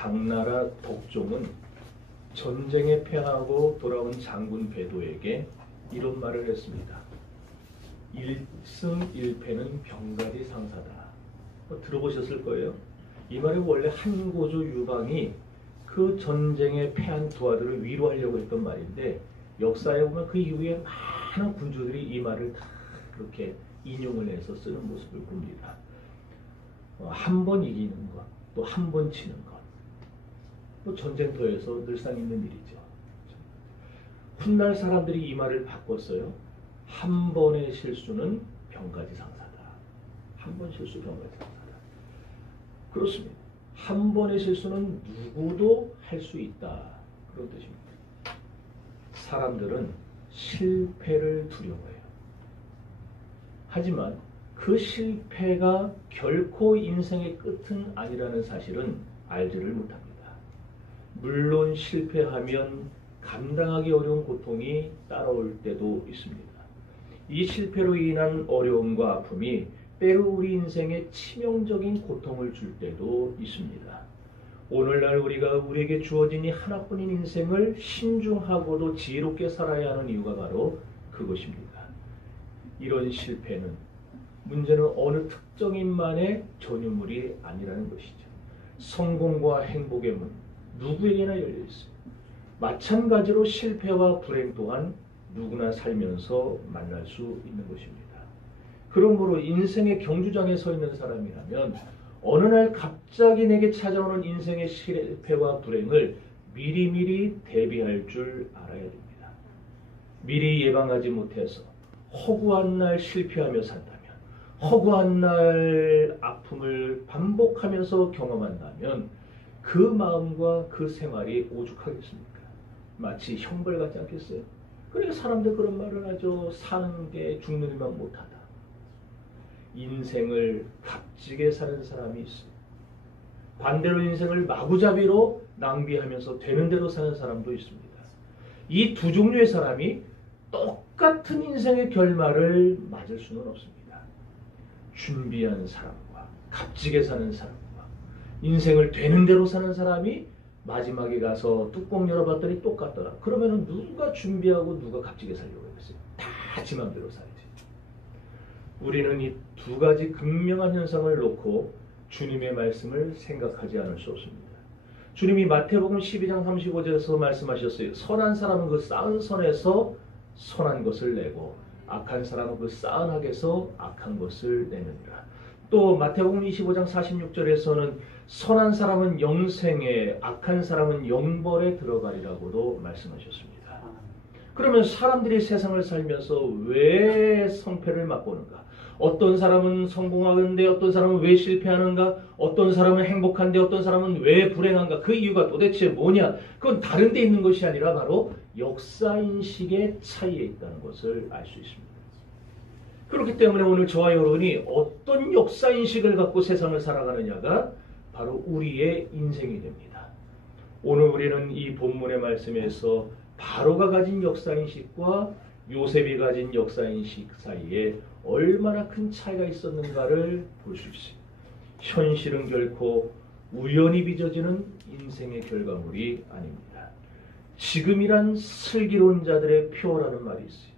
당나라 덕종은 전쟁에 패하고 돌아온 장군 배도에게 이런 말을 했습니다. 1승 1패는 병가지상사다. 들어보셨을 거예요. 이 말이 원래 한고조 유방이 그 전쟁에 패한 두 아들을 위로하려고 했던 말인데, 역사에 보면 그 이후에 많은 군주들이 이 말을 다 그렇게 인용을 해서 쓰는 모습을 봅니다. 한 번 이기는 것, 또 한 번 치는 것, 또 전쟁터에서 늘상 있는 일이죠. 훗날 사람들이 이 말을 바꿨어요. 한 번의 실수는 병가지상사다. 한 번 실수 병가지상사다. 그렇습니다. 한 번의 실수는 누구도 할 수 있다. 그런 뜻입니다. 사람들은 실패를 두려워해요. 하지만 그 실패가 결코 인생의 끝은 아니라는 사실은 알지를 못합니다. 물론 실패하면 감당하기 어려운 고통이 따라올 때도 있습니다. 이 실패로 인한 어려움과 아픔이 때로 우리 인생에 치명적인 고통을 줄 때도 있습니다. 오늘날 우리가 우리에게 주어진 이 하나뿐인 인생을 신중하고도 지혜롭게 살아야 하는 이유가 바로 그것입니다. 이런 실패는, 문제는 어느 특정인만의 전유물이 아니라는 것이죠. 성공과 행복의 문, 누구에게나 열려 있습니다. 마찬가지로 실패와 불행 또한 누구나 살면서 만날 수 있는 것입니다. 그러므로 인생의 경주장에 서 있는 사람이라면 어느 날 갑자기 내게 찾아오는 인생의 실패와 불행을 미리미리 대비할 줄 알아야 됩니다. 미리 예방하지 못해서 허구한 날 실패하며 산다면, 허구한 날 아픔을 반복하면서 경험한다면 그 마음과 그 생활이 오죽하겠습니까? 마치 형벌 같지 않겠어요? 그러니까 사람들 그런 말을 하죠. 사는 게 죽는 일만 못하다. 인생을 값지게 사는 사람이 있습니다. 반대로 인생을 마구잡이로 낭비하면서 되는 대로 사는 사람도 있습니다. 이 두 종류의 사람이 똑같은 인생의 결말을 맞을 수는 없습니다. 준비한 사람과 값지게 사는 사람과 인생을 되는 대로 사는 사람이 마지막에 가서 뚜껑 열어봤더니 똑같더라. 그러면 누가 준비하고 누가 값지게 살려고 했어요? 다 지 맘대로 살지. 우리는 이 두 가지 극명한 현상을 놓고 주님의 말씀을 생각하지 않을 수 없습니다. 주님이 마태복음 12장 35절에서 말씀하셨어요. 선한 사람은 그 쌓은 선에서 선한 것을 내고 악한 사람은 그 쌓은 악에서 악한 것을 내느니라. 또 마태복음 25장 46절에서는 선한 사람은 영생에, 악한 사람은 영벌에 들어가리라고도 말씀하셨습니다. 그러면 사람들이 세상을 살면서 왜 성패를 맛보는가? 어떤 사람은 성공하는데 어떤 사람은 왜 실패하는가? 어떤 사람은 행복한데 어떤 사람은 왜 불행한가? 그 이유가 도대체 뭐냐? 그건 다른 데 있는 것이 아니라 바로 역사인식의 차이에 있다는 것을 알 수 있습니다. 그렇기 때문에 오늘 저와 여러분이 어떤 역사인식을 갖고 세상을 살아가느냐가 바로 우리의 인생이 됩니다. 오늘 우리는 이 본문의 말씀에서 바로가 가진 역사인식과 요셉이 가진 역사인식 사이에 얼마나 큰 차이가 있었는가를 볼 수 있습니다. 현실은 결코 우연히 빚어지는 인생의 결과물이 아닙니다. 지금이란 슬기로운 자들의 표어라는 말이 있어요.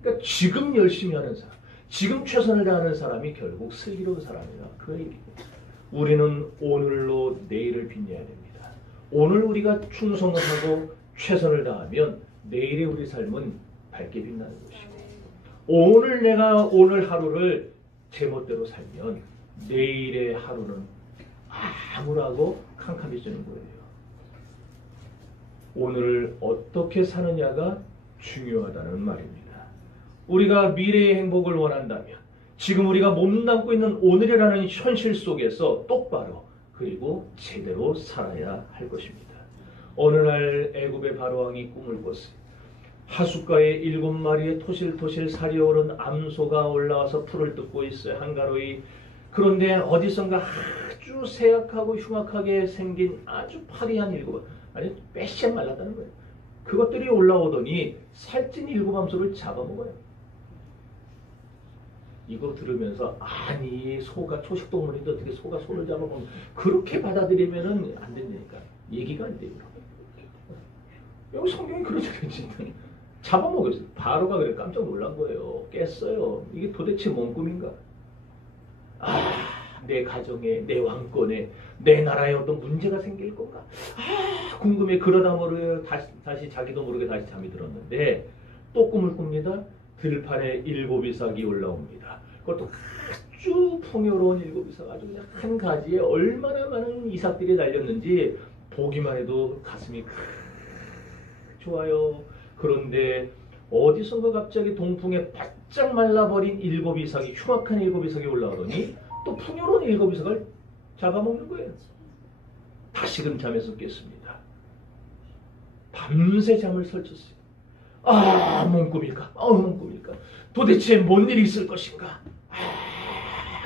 그러니까 지금 열심히 하는 사람, 지금 최선을 다하는 사람이 결국 슬기로운 사람이다. 그 얘기입니다. 우리는 오늘로 내일을 빛내야 됩니다. 오늘 우리가 충성을 하고 최선을 다하면 내일의 우리 삶은 밝게 빛나는 것이고, 오늘 내가 오늘 하루를 제멋대로 살면 내일의 하루는 암울하고 캄캄해지는 거예요. 오늘을 어떻게 사느냐가 중요하다는 말입니다. 우리가 미래의 행복을 원한다면 지금 우리가 몸담고 있는 오늘이라는 현실 속에서 똑바로 그리고 제대로 살아야 할 것입니다. 어느 날 애굽의 바로왕이 꿈을 꿨어요. 하숫가에 7마리의 토실토실 살이 오른 암소가 올라와서 풀을 뜯고 있어요. 한가로이. 그런데 어디선가 아주 세약하고 흉악하게 생긴 아주 파리한 아니 빼씩 말랐다는 거예요. 그것들이 올라오더니 살찐 7 암소를 잡아먹어요. 이거 들으면서 아니 소가 초식동물인데 어떻게 소가 소를 잡아먹는 그렇게 받아들이면은 안 된다니까. 얘기가 안 돼요. 여기 성경이 그러잖아요. 진짜. 잡아먹었어요. 바로가 그래 깜짝 놀란 거예요. 깼어요. 이게 도대체 뭔 꿈인가? 내 가정에, 내 왕권에, 내 나라에 어떤 문제가 생길 건가? 궁금해. 그러다 모르게 다시 자기도 모르게 다시 잠이 들었는데 또 꿈을 꿉니다. 들판에 7 이삭이 올라옵니다. 그것도 아주 풍요로운 7 이삭, 아주 그냥 한 가지에 얼마나 많은 이삭들이 달렸는지 보기만 해도 가슴이 좋아요. 그런데 어디선가 갑자기 동풍에 바짝 말라버린 7 이삭이, 흉악한 7 이삭이 올라오더니 또 풍요로운 7 이삭을 잡아먹는 거예요. 다시금 잠에서 깼습니다. 밤새 잠을 설쳤어요. 뭔 꿈일까? 뭔 꿈일까? 도대체 뭔 일이 있을 것인가?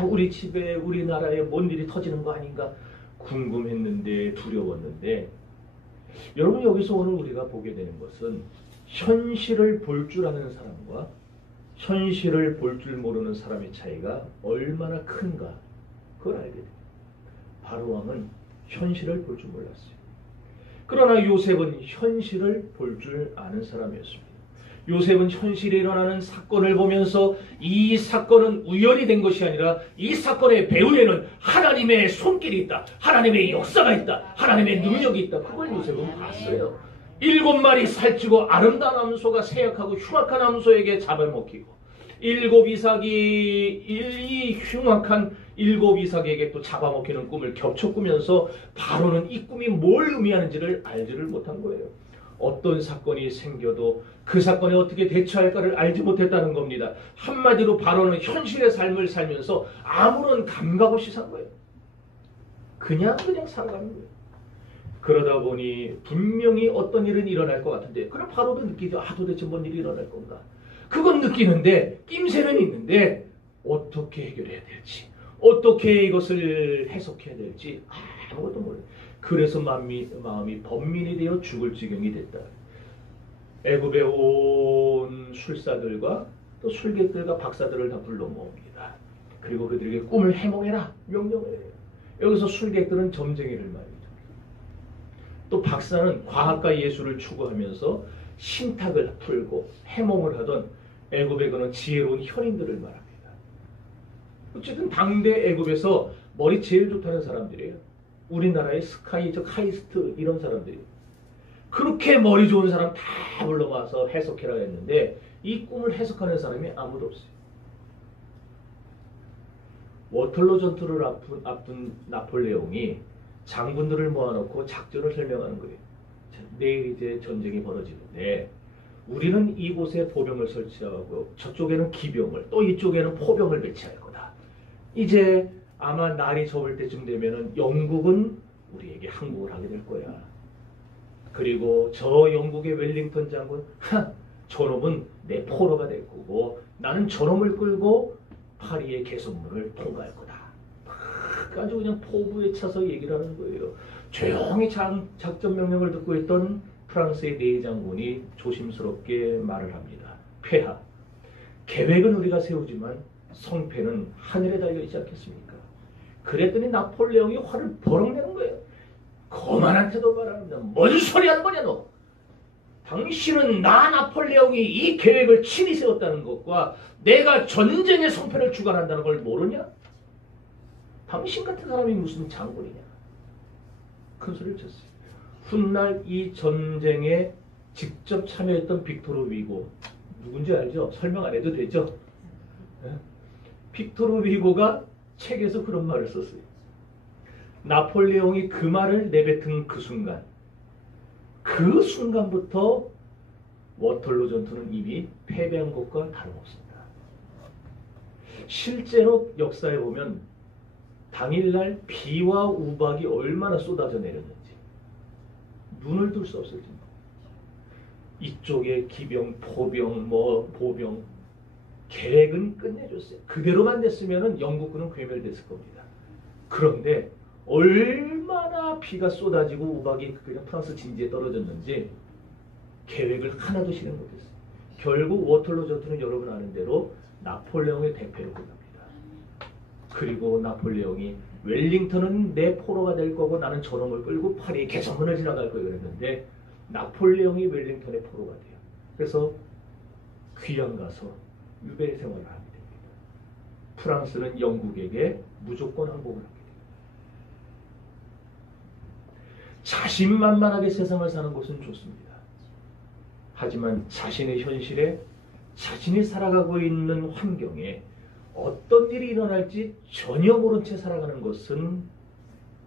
우리 집에, 우리나라에 뭔 일이 터지는 거 아닌가? 궁금했는데, 두려웠는데, 여러분 여기서 오늘 우리가 보게 되는 것은 현실을 볼 줄 아는 사람과 현실을 볼 줄 모르는 사람의 차이가 얼마나 큰가 그걸 알게 됩니다. 바로왕은 현실을 볼 줄 몰랐어요. 그러나 요셉은 현실을 볼 줄 아는 사람이었습니다. 요셉은 현실에 일어나는 사건을 보면서 이 사건은 우연이 된 것이 아니라 이 사건의 배후에는 하나님의 손길이 있다. 하나님의 역사가 있다. 하나님의 능력이 있다. 그걸 요셉은 봤어요. 7마리 살찌고 아름다운 암소가 세약하고 흉악한 암소에게 잡아먹히고 7 이삭이 이 흉악한 7 이삭에게 또 잡아먹히는 꿈을 겹쳐 꾸면서 바로는 이 꿈이 뭘 의미하는지를 알지를 못한 거예요. 어떤 사건이 생겨도 그 사건에 어떻게 대처할까를 알지 못했다는 겁니다. 한마디로 바로는 현실의 삶을 살면서 아무런 감각 없이 산 거예요. 그냥 살아가는 거예요. 그러다 보니 분명히 어떤 일은 일어날 것 같은데 그럼 바로도 느끼죠. 도대체 뭔 일이 일어날 건가. 그건 느끼는데 낌새는 있는데 어떻게 해결해야 될지 어떻게 이것을 해석해야 될지 아무것도 몰라요. 그래서 마음이 번민이 되어 죽을 지경이 됐다. 애굽에 온 술사들과 또 술객들과 박사들을 다 불러 모읍니다. 그리고 그들에게 꿈을 해몽해라 명령을 해요. 여기서 술객들은 점쟁이를 말입니다. 또 박사는 과학과 예술을 추구하면서 신탁을 풀고 해몽을 하던 애굽에 그는 지혜로운 현인들을 말합니다. 어쨌든 당대 애굽에서 머리 제일 좋다는 사람들이에요. 우리나라의 스카이, 카이스트 이런 사람들이 그렇게 머리 좋은 사람 다 불러와서 해석해라 했는데 이 꿈을 해석하는 사람이 아무도 없어요. 워털로 전투를 앞둔 나폴레옹이 장군들을 모아놓고 작전을 설명하는 거예요. 내일 이제 전쟁이 벌어지는데 우리는 이곳에 보병을 설치하고 저쪽에는 기병을 또 이쪽에는 포병을 배치할 거다. 이제 아마 날이 접을 때쯤 되면은 영국은 우리에게 항복을 하게 될 거야. 그리고 저 영국의 웰링턴 장군, 저놈은 내 포로가 될 거고 나는 저놈을 끌고 파리의 개선문을 통과할 거다. 아주 그냥 포부에 차서 얘기를 하는 거예요. 조용히 작전 명령을 듣고 있던 프랑스의 내장군이 조심스럽게 말을 합니다. 폐하, 계획은 우리가 세우지만 성패는 하늘에 달려있지 않겠습니까? 그랬더니 나폴레옹이 화를 버럭 내는 거예요. 거만한테도 말합니다. 뭔 소리 하는 거냐 너? 당신은 나 나폴레옹이 이 계획을 친히 세웠다는 것과 내가 전쟁의 성패를 주관한다는 걸 모르냐? 당신 같은 사람이 무슨 장군이냐? 큰 소리를 쳤어요. 훗날 이 전쟁에 직접 참여했던 빅토르 위고, 누군지 알죠? 설명 안 해도 되죠? 빅토르 위고가 책에서 그런 말을 썼어요. 나폴레옹이 그 말을 내뱉은 그 순간부터 워털로 전투는 이미 패배한 것과 다름없습니다. 실제로 역사에 보면 당일날 비와 우박이 얼마나 쏟아져 내렸는지 눈을 둘 수 없을 정도. 이쪽에 기병, 포병, 보병 계획은 끝내줬어요. 그대로만 됐으면 영국군은 괴멸됐을 겁니다. 그런데 얼마나 비가 쏟아지고 우박이 그냥 프랑스 진지에 떨어졌는지 계획을 하나도 실행 못했어요. 결국 워털로 전투는 여러분 아는 대로 나폴레옹의 대패로 끝납니다. 그리고 나폴레옹이 웰링턴은 내 포로가 될 거고 나는 저놈을 끌고 파리 개선문을 지나갈 거예요 그랬는데 나폴레옹이 웰링턴의 포로가 돼요. 그래서 귀양 가서 유배 생활을 하게 됩니다. 프랑스는 영국에게 무조건 항복을 하게 됩니다. 자신만만하게 세상을 사는 것은 좋습니다. 하지만 자신의 현실에 자신이 살아가고 있는 환경에 어떤 일이 일어날지 전혀 모른 채 살아가는 것은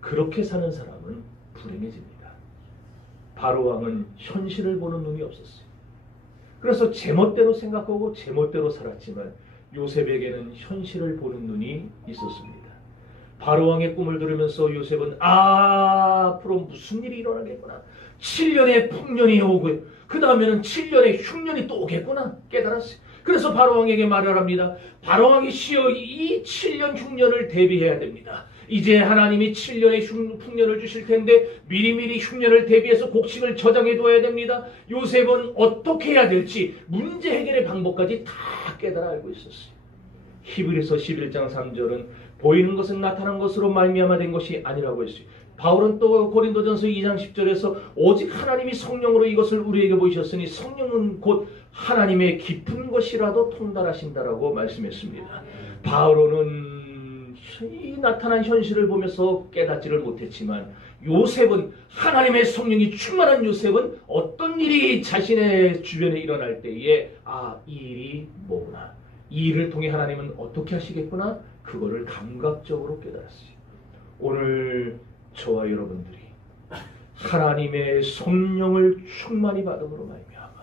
그렇게 사는 사람은 불행해집니다. 바로왕은 현실을 보는 눈이 없었어요. 그래서 제멋대로 생각하고 제멋대로 살았지만 요셉에게는 현실을 보는 눈이 있었습니다. 바로왕의 꿈을 들으면서 요셉은 앞으로 무슨 일이 일어나겠구나. 7년의 풍년이 오고 그 다음에는 7년의 흉년이 또 오겠구나 깨달았어요. 그래서 바로왕에게 말을 합니다. 바로왕이시여 이 7년 흉년을 대비해야 됩니다. 이제 하나님이 7년의 풍년을 주실 텐데 미리미리 흉년을 대비해서 곡식을 저장해 둬야 됩니다. 요셉은 어떻게 해야 될지 문제 해결의 방법까지 다 깨달아 알고 있었어요. 히브리서 11장 3절은 보이는 것은 나타난 것으로 말미암아 된 것이 아니라고 했어요. 바울은 또 고린도전서 2장 10절에서 오직 하나님이 성령으로 이것을 우리에게 보이셨으니 성령은 곧 하나님의 깊은 것이라도 통달하신다라고 말씀했습니다. 바울은 이 나타난 현실을 보면서 깨닫지를 못했지만 요셉은 하나님의 성령이 충만한 요셉은 어떤 일이 자신의 주변에 일어날 때에 이 일이 뭐구나. 이 일을 통해 하나님은 어떻게 하시겠구나. 그거를 감각적으로 깨달았어요. 오늘 저와 여러분들이 하나님의 성령을 충만히 받음으로 말미암아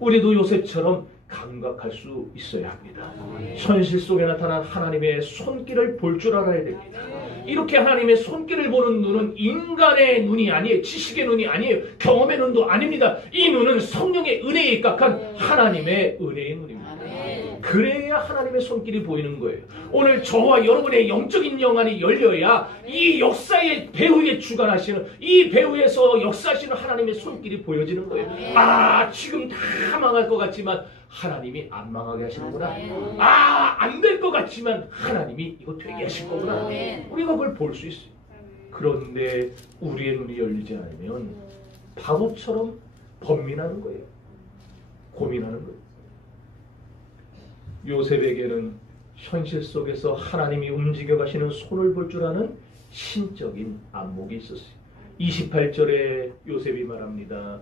우리도 요셉처럼 감각할 수 있어야 합니다. 현실 속에 나타난 하나님의 손길을 볼 줄 알아야 됩니다. 이렇게 하나님의 손길을 보는 눈은 인간의 눈이 아니에요. 지식의 눈이 아니에요. 경험의 눈도 아닙니다. 이 눈은 성령의 은혜에 입각한 하나님의 은혜의 눈입니다. 그래야 하나님의 손길이 보이는 거예요. 오늘 저와 여러분의 영적인 영안이 열려야 이 역사의 배후에 주관하시는 이 배후에서 역사하시는 하나님의 손길이 보여지는 거예요. 지금 다 망할 것 같지만 하나님이 안 망하게 하시는구나. 안 될 것 같지만 하나님이 이거 되게 하실 거구나. 우리가 그걸 볼 수 있어요. 그런데 우리의 눈이 열리지 않으면 바보처럼 번민하는 거예요. 고민하는 거예요. 요셉에게는 현실 속에서 하나님이 움직여 가시는 손을 볼 줄 아는 신적인 안목이 있었어요. 28절에 요셉이 말합니다.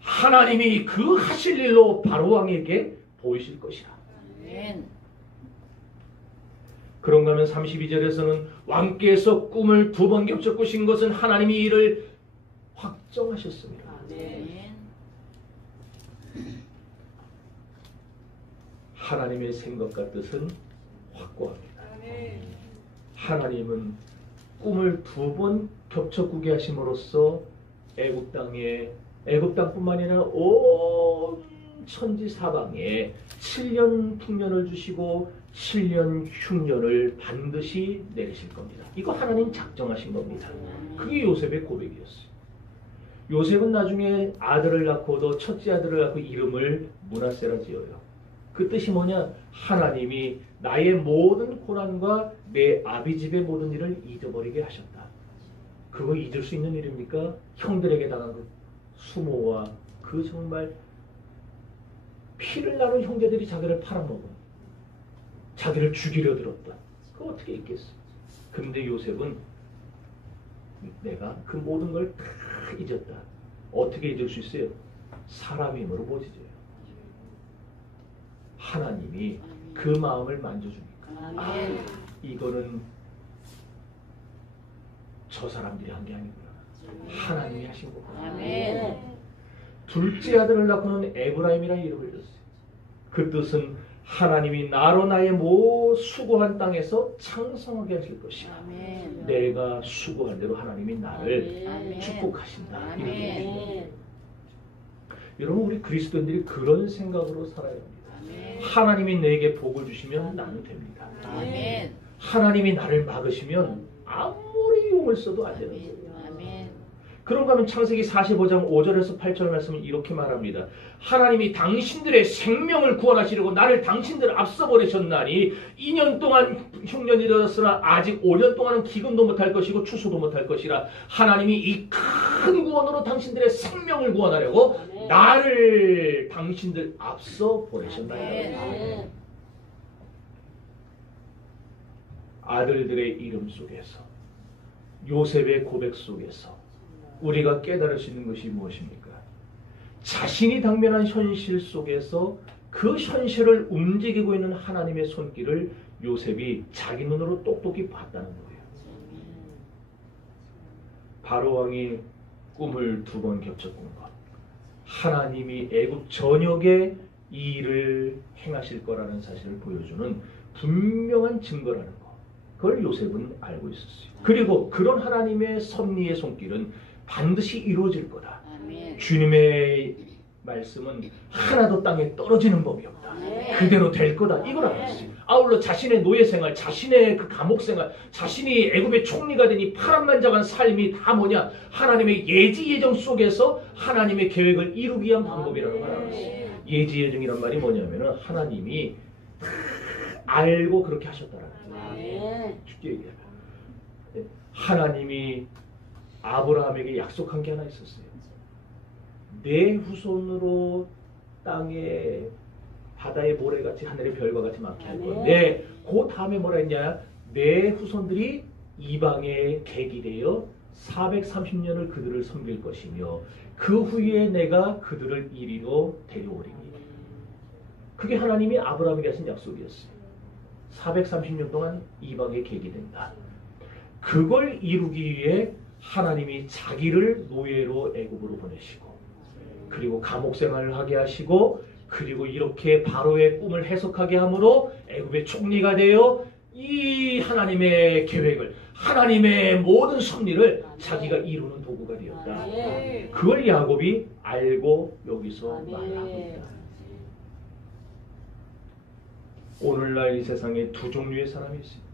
하나님이 그 하실 일로 바로왕에게 보이실 것이라. 그런가 하면 32절에서는 왕께서 꿈을 2번 겹쳐 꾸신 것은 하나님이 이를 확정하셨습니다. 하나님의 생각과 뜻은 확고합니다. 하나님은 꿈을 2번 겹쳐 꾸게 하심으로써 애굽 땅뿐만 아니라 온 천지 사방에 7년 풍년을 주시고 7년 흉년을 반드시 내리실 겁니다. 이거 하나님 작정하신 겁니다. 그게 요셉의 고백이었어요. 요셉은 나중에 아들을 낳고도 첫째 아들을 낳고 이름을 므낫세라 지어요. 그 뜻이 뭐냐? 하나님이 나의 모든 고난과 내 아비 집의 모든 일을 잊어버리게 하셨다. 그거 잊을 수 있는 일입니까? 형들에게 당한 그 수모와 그 정말 피를 나눈 형제들이 자기를 팔아먹은, 자기를 죽이려 들었다. 그거 어떻게 잊겠어? 근데 요셉은 내가 그 모든 걸 다 잊었다. 어떻게 잊을 수 있어요? 사람의 힘으로 못 잊어요. 하나님이 그 마음을 만져주니까 이거는 저 사람들이 한 게 아니구나. 하나님이 하신 거구나. 둘째 아들을 낳고는 에브라임이라는 이름을 줬어요. 그 뜻은 하나님이 나로 나의 수고한 땅에서 창성하게 하실 것이야. 내가 수고한 대로 하나님이 나를 축복하신다. 여러분 우리 그리스도인들이 그런 생각으로 살아야 합니다. 하나님이 내게 복을 주시면 나는 됩니다. 하나님이 나를 막으시면 아무리 용을 써도 안 되는 거예요. 그런가 하면 창세기 45장 5절에서 8절 말씀은 이렇게 말합니다. 하나님이 당신들의 생명을 구원하시려고 나를 당신들 앞서 보내셨나니 2년 동안 흉년이 되었으나 아직 5년 동안은 기근도 못할 것이고 추수도 못할 것이라. 하나님이 이 큰 구원으로 당신들의 생명을 구원하려고 나를 당신들 앞서 보내셨나이다. 아들들의 이름 속에서, 요셉의 고백 속에서 우리가 깨달을 수 있는 것이 무엇입니까? 자신이 당면한 현실 속에서 그 현실을 움직이고 있는 하나님의 손길을 요셉이 자기 눈으로 똑똑히 봤다는 거예요. 바로 왕이 꿈을 2번 겹쳐 꾼 것, 하나님이 애굽 전역에 이 일을 행하실 거라는 사실을 보여주는 분명한 증거라는 것, 그걸 요셉은 알고 있었어요. 그리고 그런 하나님의 섭리의 손길은 반드시 이루어질 거다. 아멘. 주님의 말씀은 하나도 땅에 떨어지는 법이 없다. 아멘. 그대로 될 거다. 이걸 알았어요. 아울러 자신의 노예 생활, 자신의 그 감옥 생활, 자신이 애굽의 총리가 되니 파란만장한 삶이 다 뭐냐? 하나님의 예지 예정 속에서 하나님의 계획을 이루기 위한 방법이라는 걸 알았어요. 예지 예정이란 말이 뭐냐면은 하나님이 알고 그렇게 하셨다라는 거예요. 쉽게 얘기하면 하나님이 아브라함에게 약속한 게 하나 있었어요. 내 후손으로 땅에 바다의 모래같이 하늘의 별과 같이 많게 할 건데, 그 다음에 뭐라 했냐? 내 후손들이 이방의 객이 되어 430년을 그들을 섬길 것이며 그 후에 내가 그들을 이리로 데려오리니. 그게 하나님이 아브라함에게 하신 약속이었어요. 430년 동안 이방의 객이 된다. 그걸 이루기 위해 하나님이 자기를 노예로 애굽으로 보내시고, 그리고 감옥 생활을 하게 하시고, 그리고 이렇게 바로의 꿈을 해석하게 함으로 애굽의 총리가 되어 이 하나님의 계획을, 하나님의 모든 섭리를 자기가 이루는 도구가 되었다. 그걸 야곱이 알고 여기서 말하고 있다. 오늘날 이 세상에 2 종류의 사람이 있습니다.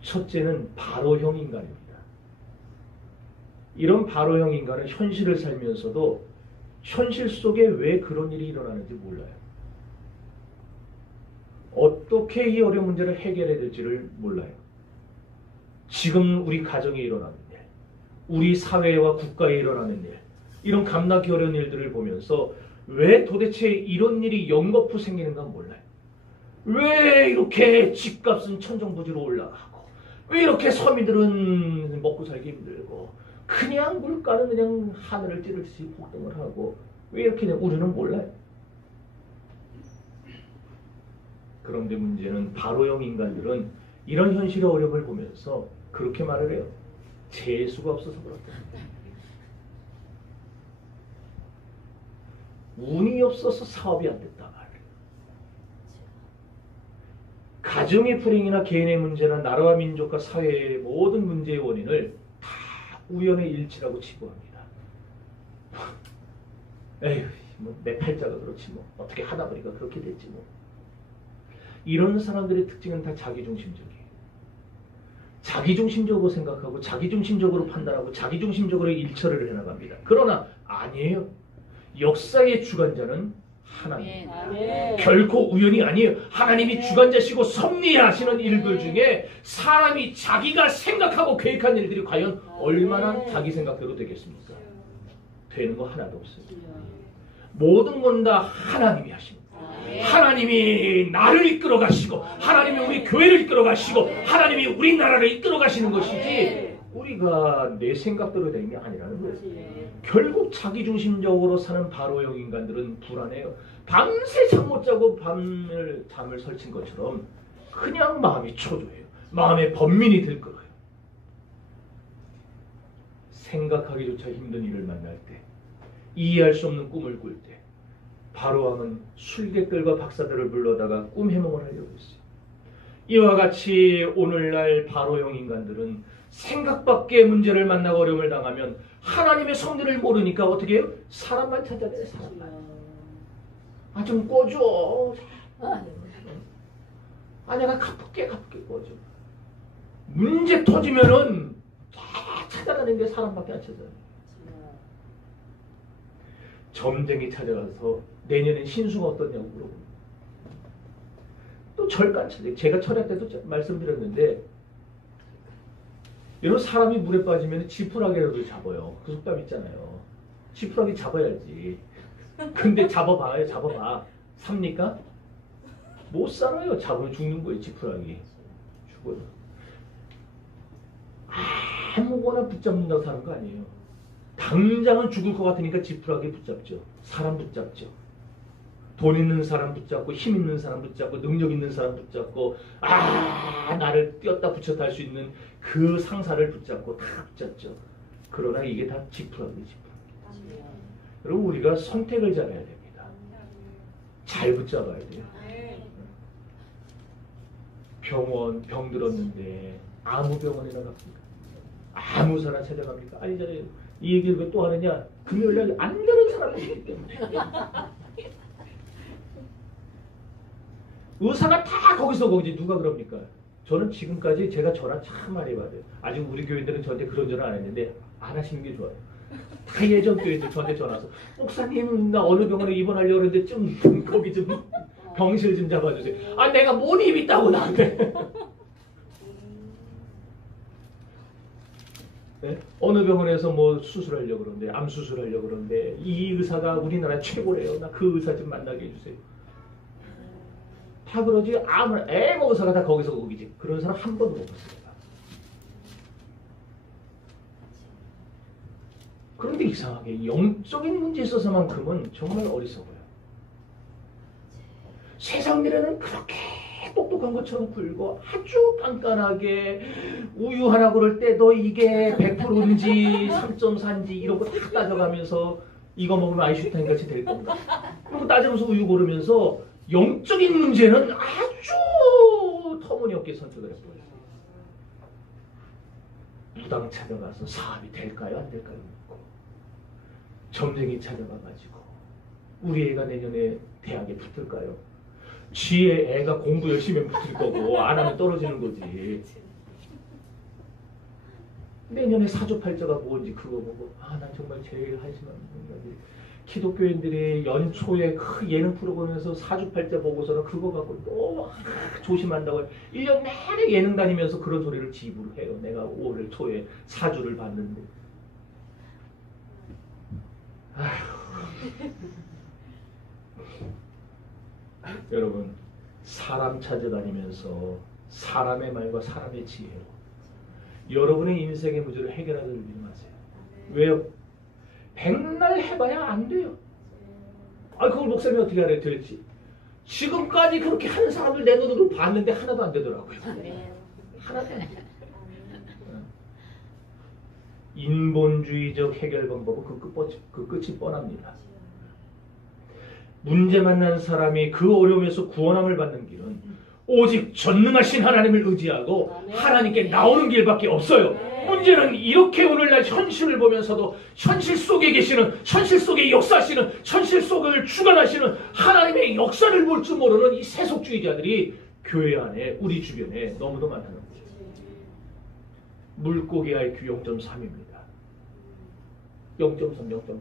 첫째는 바로형 인간입니다. 이런 바로형 인간은 현실을 살면서도 현실 속에 왜 그런 일이 일어나는지 몰라요. 어떻게 이 어려운 문제를 해결해야 될지를 몰라요. 지금 우리 가정에 일어나는 일, 우리 사회와 국가에 일어나는 일, 이런 감나기 어려운 일들을 보면서 왜 도대체 이런 일이 연거푸 생기는가 몰라요. 왜 이렇게 집값은 천정부지로 올라가고, 왜 이렇게 서민들은 먹고 살기 힘들고, 그냥 물가는 그냥 하늘을 찌르듯이 폭등을 하고, 왜 이렇게 되냐? 우리는 몰라요. 그런데 문제는 바로형 인간들은 이런 현실의 어려움을 보면서 그렇게 말을 해요. 재수가 없어서 그렇다. 운이 없어서 사업이 안 됐다 말이에요. 가정의 불행이나 개인의 문제나 나라와 민족과 사회의 모든 문제의 원인을 우연의 일치라고 치부합니다. 에휴, 뭐 내 팔자가 그렇지 뭐. 어떻게 하다 보니까 그렇게 됐지 뭐. 이런 사람들의 특징은 다 자기중심적이에요. 자기중심적으로 생각하고 자기중심적으로 판단하고 자기중심적으로 일처리를 해나갑니다. 그러나 아니에요. 역사의 주관자는 하나님입니다. 결코 우연이 아니에요. 하나님이 주관자시고 섭리하시는 일들 중에 사람이 자기가 생각하고 계획한 일들이 과연 얼마나 자기 생각대로 되겠습니까? 되는 거 하나도 없어요. 모든 건 다 하나님이 하십니다. 하나님이 나를 이끌어 가시고, 하나님이 우리 교회를 이끌어 가시고, 하나님이 우리나라를 이끌어 가시는 것이지 우리가 내 생각대로 되는 게 아니라는 거예요. 결국 자기중심적으로 사는 바로형 인간들은 불안해요. 밤새 잠 못 자고 잠을 설친 것처럼 그냥 마음이 초조해요. 마음에 번민이 들 거예요. 생각하기조차 힘든 일을 만날 때, 이해할 수 없는 꿈을 꿀 때, 바로왕은 술객들과 박사들을 불러다가 꿈 해몽을 하려고 했어요. 이와 같이 오늘날 바로형 인간들은 생각 밖의 문제를 만나고 어려움을 당하면 하나님의 섭리를 모르니까 어떻게 해요? 사람만 찾아내요. 사람만. 아, 좀 꺼줘. 아, 내가 갚을게 꺼줘. 문제 터지면은 다 찾아다니는 게 사람밖에 안 찾아요. 점쟁이 찾아가서 내년엔 신수가 어떠냐고 물어봅니다. 또 절간 찾아. 제가 철야 때도 말씀드렸는데 여러분 사람이 물에 빠지면 지푸라기라도 잡아요. 그 속담 있잖아요. 지푸라기 잡아야지. 근데 잡아봐요. 잡아봐. 삽니까? 못 살아요. 잡으면 죽는 거예요. 지푸라기. 죽어요. 아무거나 붙잡는다고 사는 거 아니에요. 당장은 죽을 것 같으니까 지푸라기 붙잡죠. 사람 붙잡죠. 돈 있는 사람 붙잡고 힘 있는 사람 붙잡고 능력 있는 사람 붙잡고 나를 띄었다 붙였다 할 수 있는 그 상사를 붙잡고 다 붙잡죠. 그러나 이게 다 지푸라기. 여러분 우리가 선택을 잘해야 됩니다. 잘 붙잡아야 돼요. 병 들었는데 아무 병원이나 갑니까? 아무 사람 찾아갑니까? 아니잖아요. 이 얘기를 왜 또 하느냐? 금요일날 안 가는 사람이 있기 때문에. 의사가 다 거기서 거기지 누가 그럽니까? 저는 지금까지 제가 전화 참 많이 받아요. 아직 우리 교인들은 저한테 그런 전화 안 했는데 안 하시는 게 좋아요. 다 예전 교인들 저한테 전화 와서 목사님 나 어느 병원에 입원하려고 그러는데 좀 거기 좀 병실 좀 잡아주세요. 내가 뭔 힘 있다고 나한테. 네? 어느 병원에서 뭐 수술하려고 그러는데 암 수술하려고 그러는데 이 의사가 우리나라 최고래요. 나 그 의사 좀 만나게 해주세요. 다 그러지. 아무나 애가 의사가 다 거기서 거기지. 그런 사람 한 번도 못 봤습니다. 그런데 이상하게 영적인 문제에 있어서만큼은 정말 어리석어요. 세상 미래는 그렇게 똑똑한 것처럼 굴고 아주 깐깐하게 우유 하나 고를 때 너 이게 100%인지 3.4인지 이런 거 다 따져가면서 이거 먹으면 아인슈타인 같이 될 건가? 그리고 따지면서 우유 고르면서 영적인 문제는 아주 터무니없게 선택을 해버려요. 무당 찾아가서 사업이 될까요? 안 될까요? 묻고 점쟁이 찾아가가지고 우리 애가 내년에 대학에 붙을까요? 지의 애가 공부 열심히 하면 붙을 거고 안 하면 떨어지는 거지. 내년에 사주팔자가 뭔지 그거 보고 난 정말 제일 한심한 생각이 기독교인들이 연초에 그 예능 프로그램에서 사주팔자 보고서는 그거 갖고 너무 조심한다고 1년 내내 예능 다니면서 그런 소리를 집으로 해요. 내가 5월 초에 사주를 봤는데 여러분 사람 찾아다니면서 사람의 말과 사람의 지혜로 여러분의 인생의 문제를 해결하기를 마세요. 왜요? 백날 해봐야 안 돼요. 그걸 목사님이 어떻게 알아야 될지. 지금까지 그렇게 하는 사람을 내 눈으로 봤는데 하나도 안 되더라고요. 하나도 안 돼요. 인본주의적 해결 방법은 그 끝이 뻔합니다. 문제 만난 사람이 그 어려움에서 구원함을 받는 길은 오직 전능하신 하나님을 의지하고 하나님께 나오는 길밖에 없어요. 문제는 이렇게 오늘날 현실을 보면서도 현실 속에 계시는, 현실 속에 역사하시는, 현실 속을 주관하시는 하나님의 역사를 볼 줄 모르는 이 세속주의자들이 교회 안에 우리 주변에 너무도 많다는 거죠. 물고기 IQ 0.3입니다. 0.3, 0.3.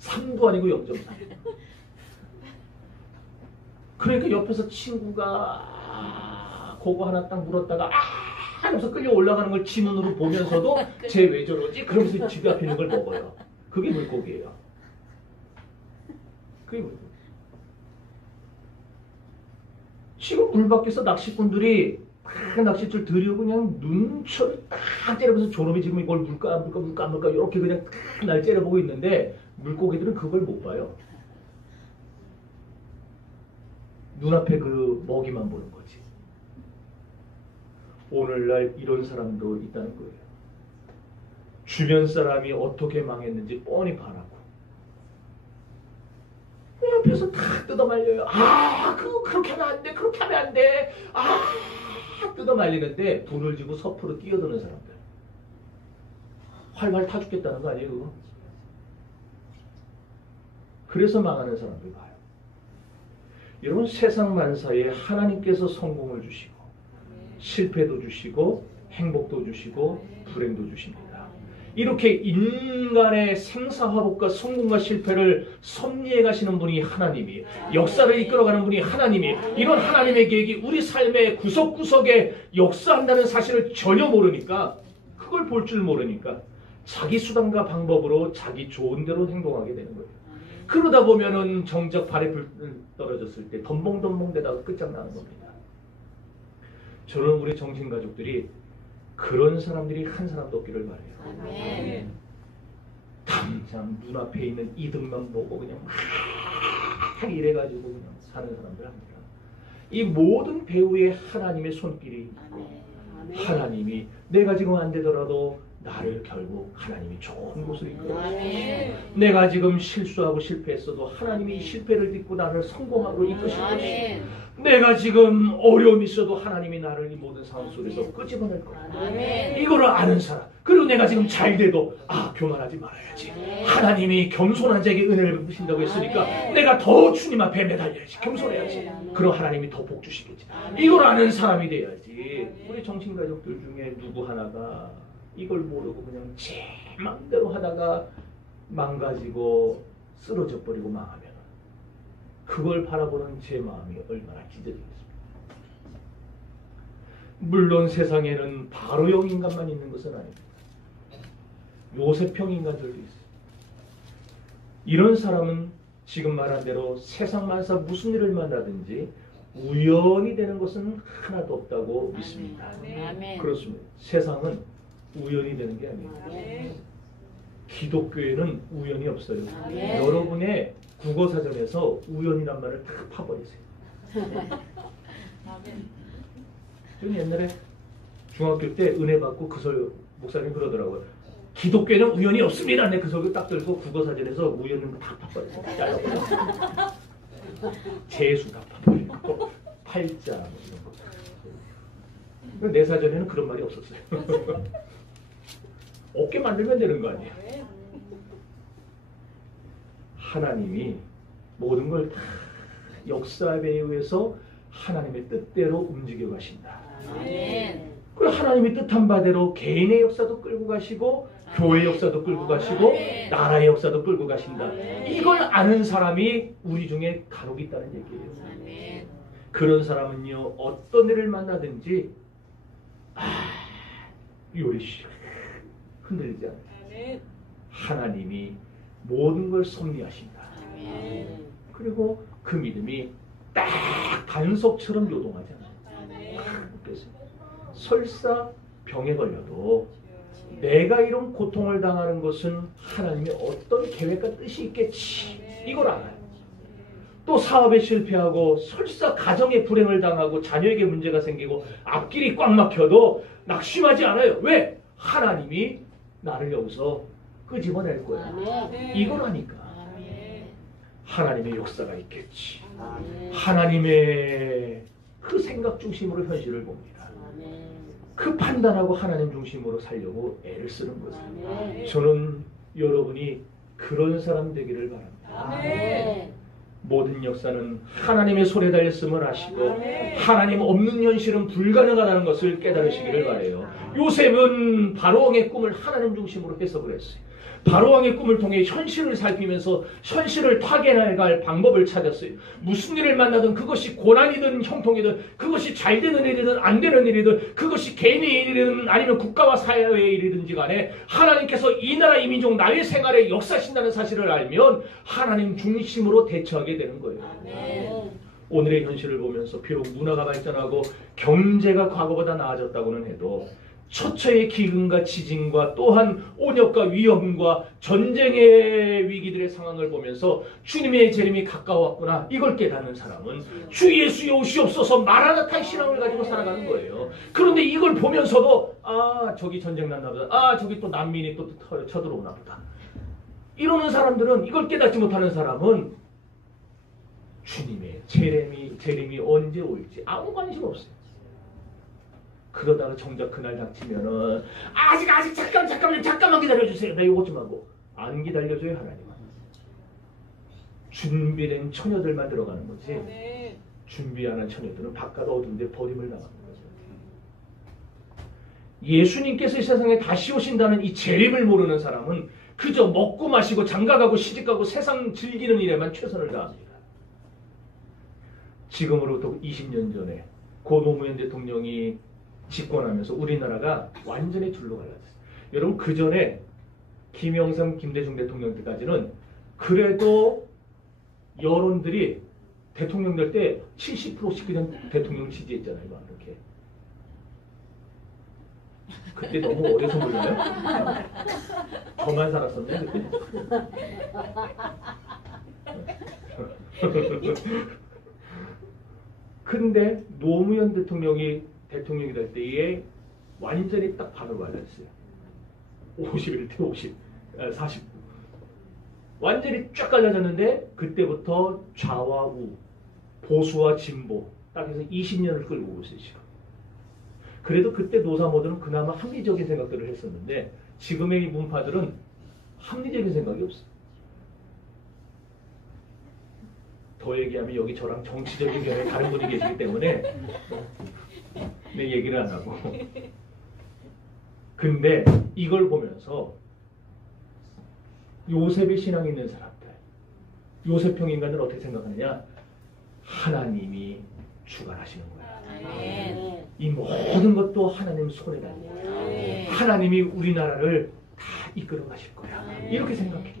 3도 아니고 0.3. 그러니까 옆에서 친구가 그거 하나 딱 물었다가 하면서 끌려 올라가는 걸 지 눈으로 보면서도 쟤 왜 저러지? 그러면서 집에 앞에 있는 걸 먹어요. 그게 물고기예요. 그게 물고기. 지금 물 밖에서 낚시꾼들이 딱 낚싯줄 들이고 그냥 눈초를 딱 째려보면서 졸업이 지금 이걸 물까 이렇게 그냥 딱 날 째려보고 있는데 물고기들은 그걸 못 봐요. 눈앞에 그 먹이만 보는 거지. 오늘날 이런 사람도 있다는 거예요. 주변 사람이 어떻게 망했는지 뻔히 바라고 옆에서 다 뜯어말려요. 그거 그렇게 하면 안 돼. 그렇게 하면 안 돼. 뜯어말리는데 불을 지고 섭으로 뛰어드는 사람들. 활활 타 죽겠다는 거 아니에요, 그거? 그래서 망하는 사람들 봐요. 여러분, 세상 만사에 하나님께서 성공을 주시고 실패도 주시고 행복도 주시고 불행도 주십니다. 이렇게 인간의 생사화복과 성공과 실패를 섭리해 가시는 분이 하나님이, 역사를 이끌어가는 분이 하나님이, 이런 하나님의 계획이 우리 삶의 구석구석에 역사한다는 사실을 전혀 모르니까, 그걸 볼 줄 모르니까 자기 수단과 방법으로 자기 좋은 대로 행동하게 되는 거예요. 그러다 보면은 정작 발에 불 떨어졌을 때 덤벙덤벙 대다가 끝장나는 겁니다. 저는 우리 정신가족들이 그런 사람들이 한 사람도 없기를 바라요. 아멘. 당장 눈앞에 있는 이득만 보고 그냥 막 이래가지고 그냥 사는 사람들 합니다. 이 모든 배후에 하나님의 손길이 있고, 하나님이 내가 지금 안 되더라도 나를 결국 하나님이 좋은 곳으로 이끌어주시고, 내가 지금 실수하고 실패했어도 하나님이 이 실패를 딛고 나를 성공하고 이끄실 것이고, 내가 지금 어려움이 있어도 하나님이 나를 이 모든 상황 속에서 끄집어낼 거야. 이거를 아는 사람. 그리고 내가 지금 잘 돼도 교만하지 말아야지. 하나님이 겸손한 자에게 은혜를 베푸신다고 했으니까 내가 더 주님 앞에 매달려야지. 겸손해야지. 그럼 하나님이 더 복 주시겠지. 이걸 아는 사람이 돼야지. 우리 정신가족들 중에 누구 하나가 이걸 모르고 그냥 제 마음대로 하다가 망가지고 쓰러져 버리고 망하면 그걸 바라보는 제 마음이 얼마나 찢어지겠습니까? 물론 세상에는 바로형 인간만 있는 것은 아닙니다. 요셉형 인간들도 있어요. 이런 사람은 지금 말한 대로 세상 만사 무슨 일을 만나든지 우연이 되는 것은 하나도 없다고 믿습니다. 그렇습니다. 세상은 우연이 되는 게 아닙니다. 기독교에는 우연이 없어요. 여러분의 국어사전에서 우연이란 말을 다 파버리세요. 저는 옛날에 중학교 때 은혜 받고 목사님 그러더라고요. 기독교에는 우연이 없습니다. 내 그 설교 딱 들고 국어사전에서 우연은 다 파버리세요. 잘라버려요. 재수 다 파버리고 팔자 이런 거. 내 사전에는 그런 말이 없었어요. 없게 만들면 되는 거 아니에요. 하나님이 모든 걸 다 역사에 의해서 하나님의 뜻대로 움직여 가신다. 그리고 하나님이 뜻한 바대로 개인의 역사도 끌고 가시고 교회 역사도 끌고 가시고 나라의 역사도 끌고 가신다. 이걸 아는 사람이 우리 중에 간혹 있다는 얘기예요. 그런 사람은요, 어떤 일을 만나든지 요리시 흔들리지 않아요. 하나님이 모든 걸 섭리하신다. 그리고 그 믿음이 딱 단속처럼 요동하지 않아요. 그래서 설사 병에 걸려도 내가 이런 고통을 당하는 것은 하나님의 어떤 계획과 뜻이 있겠지. 이걸 알아요. 또 사업에 실패하고 설사 가정에 불행을 당하고 자녀에게 문제가 생기고 앞길이 꽉 막혀도 낙심하지 않아요. 왜? 하나님이 나를 여기서 끄집어낼 거야. 이걸 아니까. 하나님의 역사가 있겠지. 하나님의 그 생각 중심으로 현실을 봅니다. 그 판단하고 하나님 중심으로 살려고 애를 쓰는 거죠. 저는 여러분이 그런 사람 되기를 바랍니다. 모든 역사는 하나님의 손에 달렸음을 아시고 하나님 없는 현실은 불가능하다는 것을 깨달으시기를 바라요. 요셉은 바로왕의 꿈을 하나님 중심으로 해석을 했어요. 바로왕의 꿈을 통해 현실을 살피면서 현실을 타개나갈 방법을 찾았어요. 무슨 일을 만나든 그것이 고난이든 형통이든 그것이 잘 되는 일이든 안 되는 일이든 그것이 개인의 일이든 아니면 국가와 사회의 일이든지 간에 하나님께서 이 나라 이 민족 나의 생활에 역사하신다는 사실을 알면 하나님 중심으로 대처하게 되는 거예요. 오늘의 현실을 보면서 비록 문화가 발전하고 경제가 과거보다 나아졌다고는 해도 처처의 기근과 지진과 또한 온역과 위험과 전쟁의 위기들의 상황을 보면서 주님의 재림이 가까웠구나 이걸 깨닫는 사람은 주 예수의 오시옵소서 마라나타의 신앙을 가지고 살아가는 거예요. 그런데 이걸 보면서도 저기 전쟁 났나 보다. 저기 또 난민이 또 쳐들어오나 보다. 이러는 사람들은 이걸 깨닫지 못하는 사람은 주님의 재림이 언제 올지 아무 관심 없어요. 그러다가 정작 그날 닥치면은 아직 잠깐만 기다려주세요. 나 이거 좀 하고 안 기다려줘요. 하나님은 준비된 처녀들만 들어가는 거지. 준비 안 한 처녀들은 바깥 어두운데 버림을 당하는 거죠. 예수님께서 이 세상에 다시 오신다는 이 재림을 모르는 사람은 그저 먹고 마시고 장가가고 시집가고 세상 즐기는 일에만 최선을 다합니다. 지금으로부터 20년 전에 고 노무현 대통령이 집권하면서 우리나라가 완전히 둘로 갈라졌어요. 여러분 그 전에 김영삼, 김대중 대통령 때까지는 그래도 여론들이 대통령 될 때 70%씩 그냥 대통령 지지했잖아요. 막 이렇게. 그때 너무 어려서 몰라요? 저만 살았었네 그때. 근데 노무현 대통령이 될 때에 완전히 딱 반으로 갈라졌어요. 51대 50, 49. 완전히 쫙 갈라졌는데 그때부터 좌와 우, 보수와 진보 딱 해서 20년을 끌고 오고 있어요 지금. 그래도 그때 노사모들은 그나마 합리적인 생각들을 했었는데 지금의 이 문파들은 합리적인 생각이 없어요. 더 얘기하면 여기 저랑 정치적인 견해 다른 분이 계시기 때문에 내 얘기를 안 하고. 근데 이걸 보면서 요셉의 신앙이 있는 사람들, 요셉형 인간은 어떻게 생각하느냐? 하나님이 주관하시는 거야. 이 모든 것도 하나님 손에 달린 거야. 하나님이 우리나라를 다 이끌어 가실 거야. 이렇게 생각해.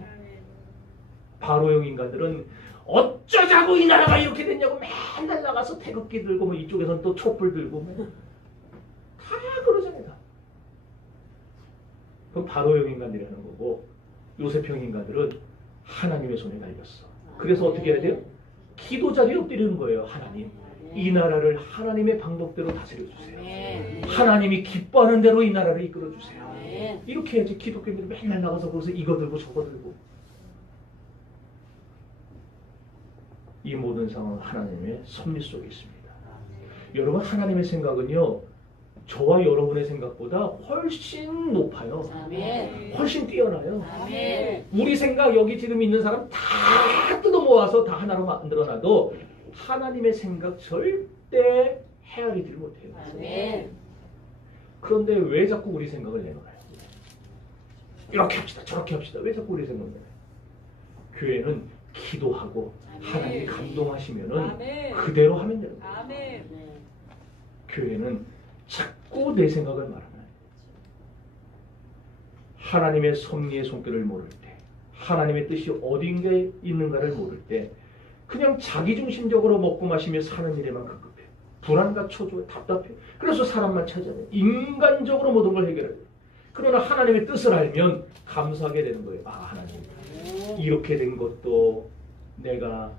바로형 인간들은 어쩌자고 이 나라가 이렇게 됐냐고 맨날 나가서 태극기 들고 뭐 이쪽에서는 또 촛불 들고 뭐 다 그러잖아요. 그럼 바로형 인간들이 하는 거고 요셉형 인간들은 하나님의 손에 달렸어. 그래서 어떻게 해야 돼요? 기도 자리에 엎드리는 거예요. 하나님. 이 나라를 하나님의 방법대로 다스려 주세요. 하나님이 기뻐하는 대로 이 나라를 이끌어 주세요. 이렇게 해야지 기독교인들이 맨날 나가서 거기서 이거 들고 저거 들고. 이 모든 상황은 하나님의 섭리 속에 있습니다. 여러분 하나님의 생각은요. 저와 여러분의 생각보다 훨씬 높아요. 훨씬 뛰어나요. 우리 생각 여기 지금 있는 사람 다 뜯어 모아서 다 하나로 만들어놔도 하나님의 생각 절대 헤아리지를 못해요. 그런데 왜 자꾸 우리 생각을 내놓아요? 이렇게 합시다 저렇게 합시다. 왜 자꾸 우리 생각을 내놔요? 교회는 기도하고 하나님이 감동하시면은 그대로 하면 되는 거예요. 교회는 자꾸 내 생각을 말하나요? 하나님의 섭리의 손길을 모를 때, 하나님의 뜻이 어딘가에 있는가를 모를 때 그냥 자기중심적으로 먹고 마시며 사는 일에만 급급해. 불안과 초조해, 답답해. 그래서 사람만 찾아내. 인간적으로 모든 걸 해결해요. 그러나 하나님의 뜻을 알면 감사하게 되는 거예요. 아 하나님 이렇게 된 것도 내가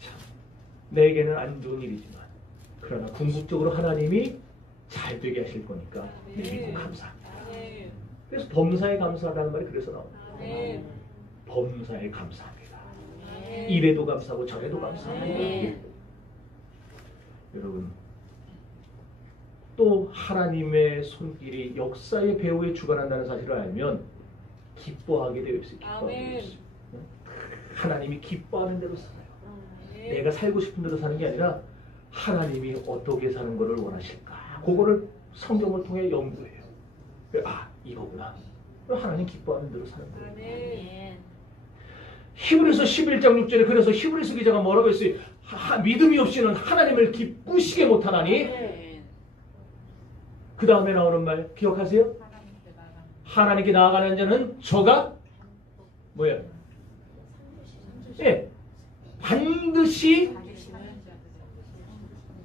참 내게는 안 좋은 일이지만 그러나 궁극적으로 하나님이 잘 되게 하실 거니까 믿고 감사합니다. 그래서 범사에 감사하다는 말이 그래서 나옵니다. 범사에 감사합니다. 이래도 감사하고 저래도 감사합니다. 여러분 또 하나님의 손길이 역사의 배후에 주관한다는 사실을 알면 기뻐하게 되어 있어요. 기뻐하게 되어 있어요. 하나님이 기뻐하는 대로 살아요. 내가 살고 싶은 대로 사는 게 아니라 하나님이 어떻게 사는 것을 원하실까? 그거를 성경을 통해 연구해요. 아, 이거구나. 하나님 기뻐하는 대로 사는 거예요. 히브리서 11장 6절에 그래서 히브리서 기자가 뭐라고 했어요? 믿음이 없이는 하나님을 기쁘시게 못하나니 그 다음에 나오는 말 기억하세요? 하나님께 나아가는 자는 저가 뭐예요? 예, 반드시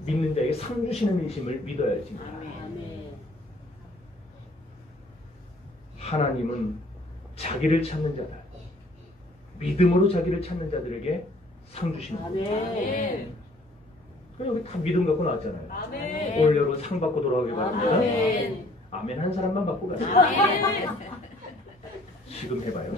믿는 자에게 상 주시는 이심을 믿어야지. 하나님은 자기를 찾는 자다. 믿음으로 자기를 찾는 자들에게 상 주시는 거예요. 여기 다 믿음 갖고 나왔잖아요. 올 여름 상 받고 돌아오길 바랍니다. 아멘 한 사람만 받고 가세요. 지금 해봐요.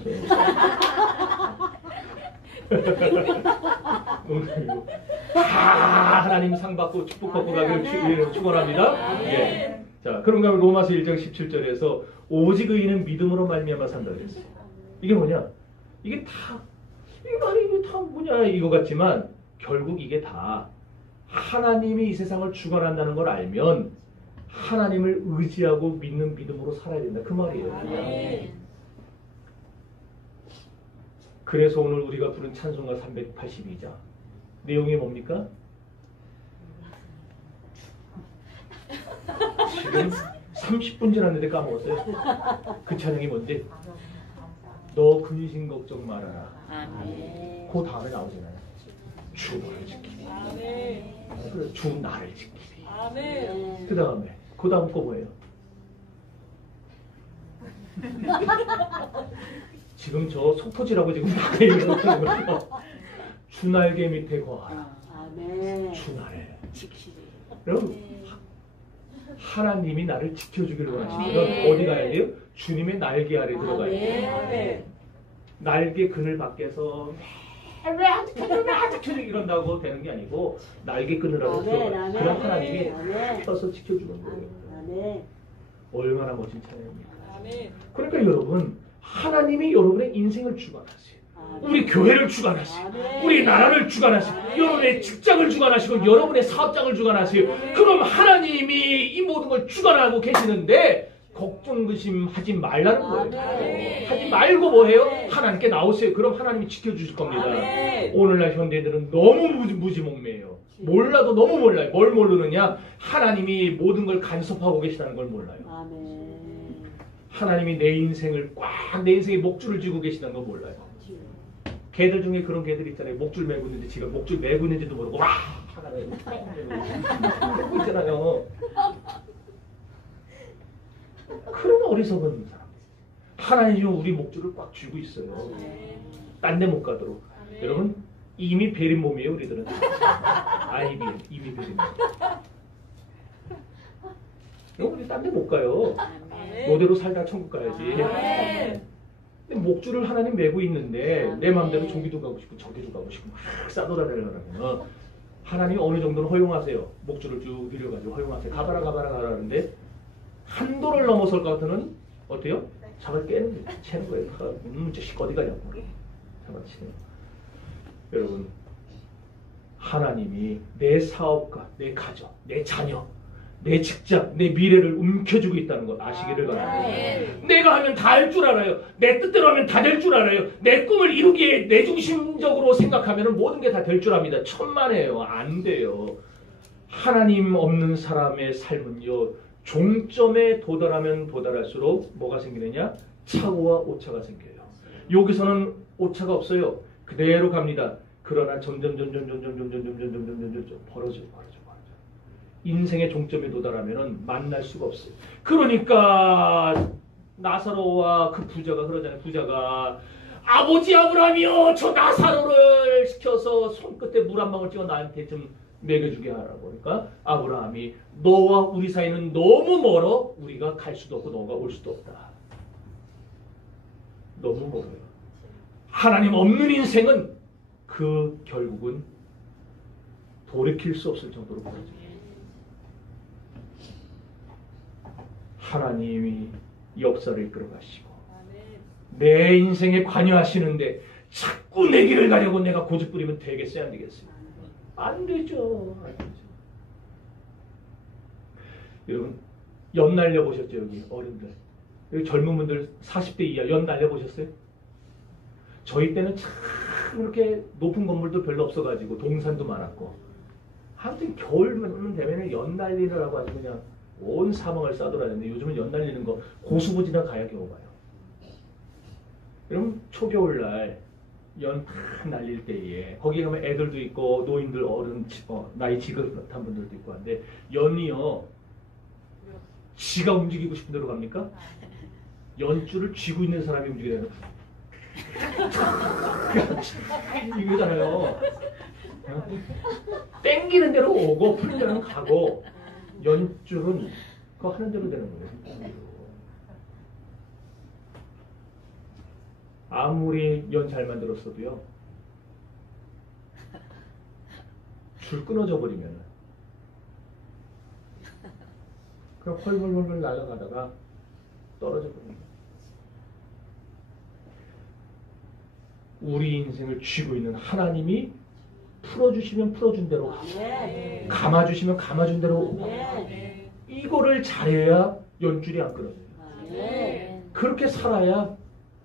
하나님 상 받고 축복받고 가기를 축원합니다. 예. 자, 그런가 하면 로마서 1장 17절에서 오직 의인은 믿음으로 말미암아 산다 그랬어요. 이게 뭐냐? 이게 다 이게 말이 이게 다 뭐냐 이거 같지만 결국 이게 다 하나님이 이 세상을 주관한다는 걸 알면 하나님을 의지하고 믿는 믿음으로 살아야 된다. 그 말이에요. 아멘. 그래서 오늘 우리가 부른 찬송가 382장 내용이 뭡니까? 지금 30분 지났는데 까먹었어요. 그 찬양이 뭔지? 너 근심 걱정 말아라. 아멘. 그 다음에 나오잖아요. 주 너를 지키리. 아멘. 그래, 주 나를 지키리. 아멘. 그 다음 거 뭐예요? 지금 저 속터지라고 지금 막 얘기하는 거예요. 주 날개 밑에 거하라. 아멘. 주 나를 지키리. 여러분 하나님이 나를 지켜주기를 원하시면 아멘. 어디 가야 돼요? 주님의 날개 아래 들어가야 돼요. 아멘. 날개 그늘 밖에서 왜 지켜주기 이런다고 되는 게 아니고 날개 그늘하고 들어가요. 그럼 하나님이 펴서 지켜주는 거예요. 아멘. 얼마나 멋진 찬양입니까? 아멘. 그러니까 여러분 하나님이 여러분의 인생을 주관하세요. 우리 교회를 주관하시고 우리 나라를 주관하시고 여러분의 직장을 주관하시고 여러분의 사업장을 주관하시고 그럼 하나님이 이 모든 걸 주관하고 계시는데 걱정 근심하지 말라는 거예요. 하지 말고 뭐해요? 하나님께 나오세요. 그럼 하나님이 지켜주실 겁니다. 오늘날 현대인들은 너무 무지몽매예요. 몰라도 너무 몰라요. 뭘 모르느냐? 하나님이 모든 걸 간섭하고 계시다는 걸 몰라요. 하나님이 내 인생을 꽉 내 인생에 목줄을 쥐고 계시다는 걸 몰라요. 개들 중에 그런 개들 있잖아요. 목줄 매고 있는데 지금 목줄 매고 있는지도 모르고 와 하나를 매고 있잖아요. 그런 어리석은 사람. 하나님이 우리 목줄을 꽉 쥐고 있어요. 딴 데 못 가도록. 여러분 이미 베린 몸이에요. 우리들은 이미 베린 몸. 여러분 우리 딴 데 못 가요. 노대로 살다 천국 가야지. 근데 목줄을 하나님 메고 있는데 내 마음대로 저기도 가고 싶고 저기도 가고 싶고 막 싸돌아다니려면 하나님이 어느 정도는 허용하세요. 목줄을 쭉 밀려가지고 허용하세요. 가봐라 하는데 한도를 넘어설 것 같으면 어때요? 잡아 깨는 거예요. 채는 거예요. 저 어디 가냐고 잡아 치는 거예요. 여러분 하나님이 내 사업과 내 가정, 내 자녀 내 직장, 내 미래를 움켜쥐고 있다는 걸 아시기를 바랍니다. 내가 하면 다 할 줄 알아요. 내 뜻대로 하면 다 될 줄 알아요. 내 꿈을 이루기에 내중심적으로 생각하면 모든 게 다 될 줄 압니다. 천만에요. 안 돼요. 하나님 없는 사람의 삶은요. 종점에 도달하면 도달할수록 뭐가 생기느냐? 차고와 오차가 생겨요. 여기서는 오차가 없어요. 그대로 갑니다. 그러나 점점 벌어져. 인생의 종점에 도달하면 만날 수가 없어요. 그러니까 나사로와 그 부자가 그러잖아요. 부자가 아버지 아브라함이여 저 나사로를 시켜서 손끝에 물 한 방울 찍어 나한테 좀 먹여주게 하라고. 그러니까 아브라함이 너와 우리 사이는 너무 멀어 우리가 갈 수도 없고 너가 올 수도 없다. 너무 멀어요. 하나님 없는 인생은 그 결국은 돌이킬 수 없을 정도로 벌어져요. 하나님이 역사를 이끌어가시고 내 인생에 관여하시는데 자꾸 내 길을 가려고 내가 고집 부리면 되겠어요? 안 되겠어요? 안 되죠. 여러분 연 날려보셨죠? 여기 어른들 여기 젊은 분들 40대 이하 연 날려보셨어요? 저희 때는 참 이렇게 높은 건물도 별로 없어가지고 동산도 많았고 아무튼 겨울만 되면 연 날리느라고 아주 그냥 온 사방을 싸돌아다니는데 요즘은 연 날리는 거 고수부지나 가야 겨우 봐요. 여러분 초겨울날 연 팍 날릴 때에 거기 가면 애들도 있고 노인들 어른 나이 지긋한 분들도 있고 한데 연이요 지가 움직이고 싶은 대로 갑니까? 연줄을 쥐고 있는 사람이 움직이는 이거잖아요. 땡기는 대로 오고 풀는 대로 가고 연줄은 그거 하는 대로 되는 거예요. 아무리 연 잘 만들었어도요 줄 끊어져 버리면 그냥 헐헐헐 날아가다가 떨어져 버립니다. 우리 인생을 쥐고 있는 하나님이 풀어주시면 풀어준 대로 가고 감아주시면 감아준 대로 오고 이 이거를 잘해야 연줄이 안 끊어져요. 아멘. 그렇게 살아야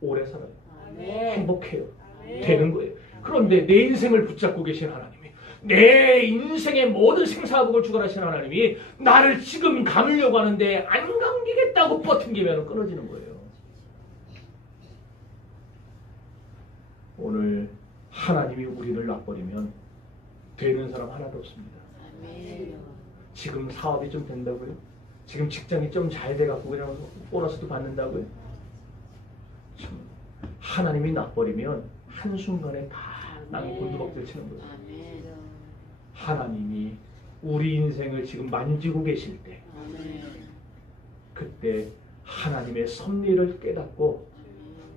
오래 살아요. 아멘. 행복해요. 아멘. 되는 거예요. 그런데 내 인생을 붙잡고 계신 하나님이, 내 인생의 모든 생사복을 주관하신 하나님이 나를 지금 감으려고 하는데 안 감기겠다고 버팅기면 끊어지는 거예요. 오늘 하나님이 우리를 놔버리면 되는 사람 하나도 없습니다. 아멘. 지금 사업이 좀 된다고요? 지금 직장이 좀 잘 돼갖고 그냥 보너스도 받는다고요? 참, 하나님이 놔버리면 한순간에 다 나는 곤두박질 치는 거예요. 아멘. 하나님이 우리 인생을 지금 만지고 계실 때, 아멘. 그때 하나님의 섭리를 깨닫고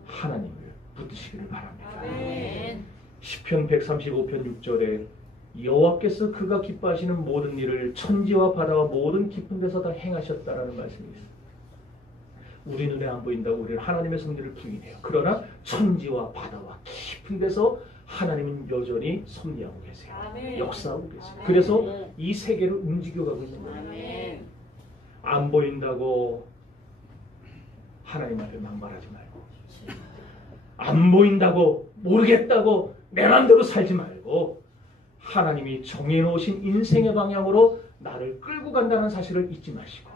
하나님을 붙드시기를 바랍니다. 아멘. 시편 135편 6절에 여호와께서 그가 기뻐하시는 모든 일을 천지와 바다와 모든 깊은 데서 다 행하셨다라는 말씀이 있습니다. 우리 눈에 안 보인다고 우리는 하나님의 섭리를 부인해요. 그러나 천지와 바다와 깊은 데서 하나님은 여전히 섭리하고 계세요. 아멘. 역사하고 계세요. 아멘. 그래서 이 세계를 움직여가고 있는 거예요. 아멘. 안 보인다고 하나님 앞에 막말하지 말고, 안 보인다고 모르겠다고 내 맘대로 살지 말고, 하나님이 정해놓으신 인생의 방향으로 나를 끌고 간다는 사실을 잊지 마시고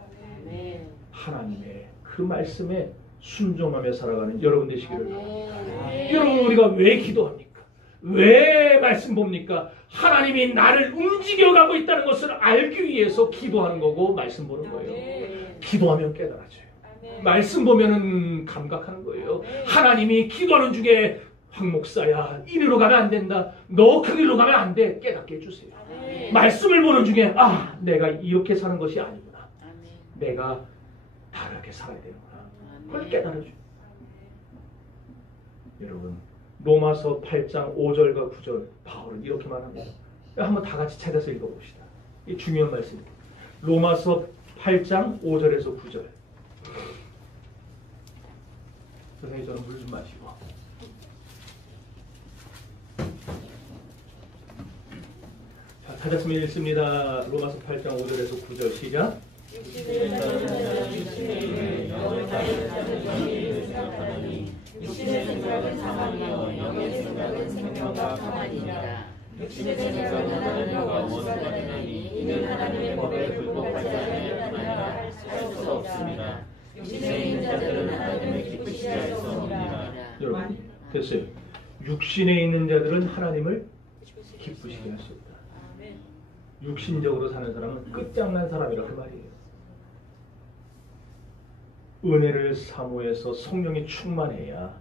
아멘. 하나님의 그 말씀에 순종하며 살아가는 여러분 되시기를 바랍니다. 아멘. 여러분, 우리가 왜 기도합니까? 왜 말씀 봅니까? 하나님이 나를 움직여가고 있다는 것을 알기 위해서 기도하는 거고 말씀 보는 거예요. 기도하면 깨달아져요. 말씀 보면은 감각하는 거예요. 하나님이 기도하는 중에 황 목사야, 이리로 가면 안 된다, 너 그 길로 가면 안 돼, 깨닫게 해주세요. 아멘. 말씀을 보는 중에 내가 이렇게 사는 것이 아니구나, 아멘. 내가 다르게 살아야 되는구나, 그걸 아멘. 깨달아줘요. 여러분, 로마서 8장 5절과 9절 바울은 이렇게만 합니다. 한번 다 같이 찾아서 읽어봅시다. 이 중요한 말씀입니다. 로마서 8장 5절에서 9절. 선생님, 저는 물 좀 마시고. 자, 찾았으면 읽습니다. 로마서 8장 5절에서 9절 시작. 육신의 생각은 사망이요 영의 생각은 생명과 평안이니라. 육신의 생각은 하나님과 원수가 되나니 이는 하나님의 법에 불복하지 아니하느니라 할 수 없습니다. 육신에 있는 자들은 하나님을 기쁘시게 할 수 없느니라. 여러분, 됐어요. 육신에 있는 자들은 하나님을 기쁘시게 할 수 없다. 육신적으로 사는 사람은 끝장난 사람이라 그 말이에요. 은혜를 사모해서 성령이 충만해야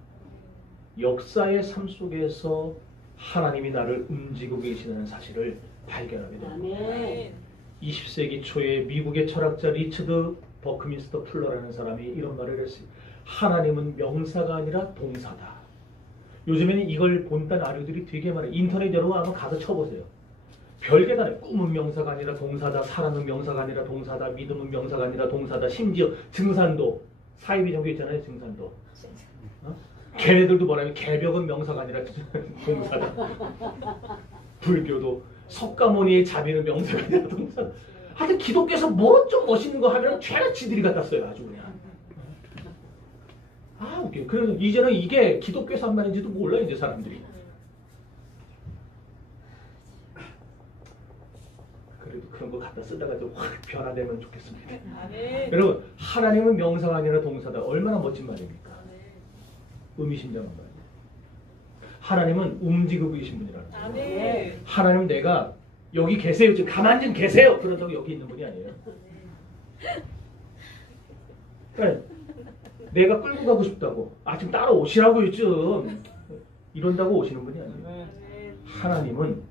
역사의 삶 속에서 하나님이 나를 움직이고 계시는 사실을 발견하게 됩니다. 아멘. 20세기 초에 미국의 철학자 리처드 버크민스터 풀러라는 사람이 이런 말을 했어요. 하나님은 명사가 아니라 동사다. 요즘에는 이걸 본딴 아류들이 되게 많아요. 인터넷 여러분 한번 가서 쳐보세요. 별게 다 나요. 꿈은 명사가 아니라 동사다. 사랑은 명사가 아니라 동사다. 믿음은 명사가 아니라 동사다. 심지어 증산도, 사이비 종교 있잖아요. 증산도. 걔네들도 뭐라면 개벽은 명사가 아니라 동사다. 불교도 석가모니의 자비는 명사가 아니라 동사다. 하여튼 기독교에서 뭐 좀 멋있는 거 하면 죄나 지들이 갖다 써요. 아주 그냥. 웃겨. 그래서 이제는 이게 기독교에서 한 말인지도 몰라요. 이제 사람들이. 그래도 그런 거 갖다 쓰다가 좀 확 변화되면 좋겠습니다. 아멘. 여러분, 하나님은 명사가 아니라 동사다. 얼마나 멋진 말입니까? 의미심장한 말이에요. 하나님은 움직이고 계신 분이라는 거예요. 아멘. 하나님, 내가 여기 계세요. 지금 가만히 좀 계세요. 그러다고 여기 있는 분이 아니에요. 그러니까 내가 끌고 가고 싶다고, 좀 따라오시라고요 좀, 이런다고 오시는 분이 아니에요. 하나님은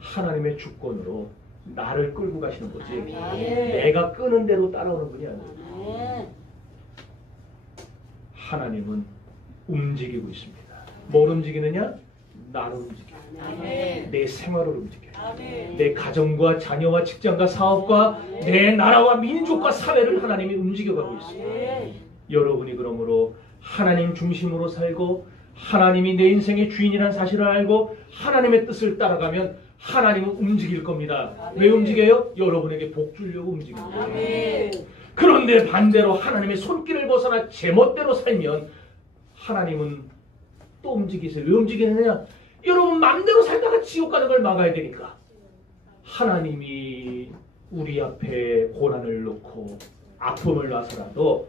하나님의 주권으로 나를 끌고 가시는 거지, 내가 끄는 대로 따라오는 분이 아니에요. 아멘. 하나님은 움직이고 있습니다. 뭘 움직이느냐? 나를 움직여요. 아멘. 내 생활을 움직여요. 아멘. 내 가정과 자녀와 직장과 사업과 내 나라와 민족과 사회를 하나님이 움직여가고 있습니다. 아멘. 여러분이 그러므로 하나님 중심으로 살고 하나님이 내 인생의 주인이라는 사실을 알고 하나님의 뜻을 따라가면 하나님은 움직일 겁니다. 아멘. 왜 움직여요? 여러분에게 복 주려고 움직입니다. 아멘. 그런데 반대로 하나님의 손길을 벗어나 제멋대로 살면 하나님은 또 움직이세요. 왜 움직이느냐? 여러분 마음대로 살다가 지옥 가는 걸 막아야 되니까. 하나님이 우리 앞에 고난을 놓고 아픔을 놔서라도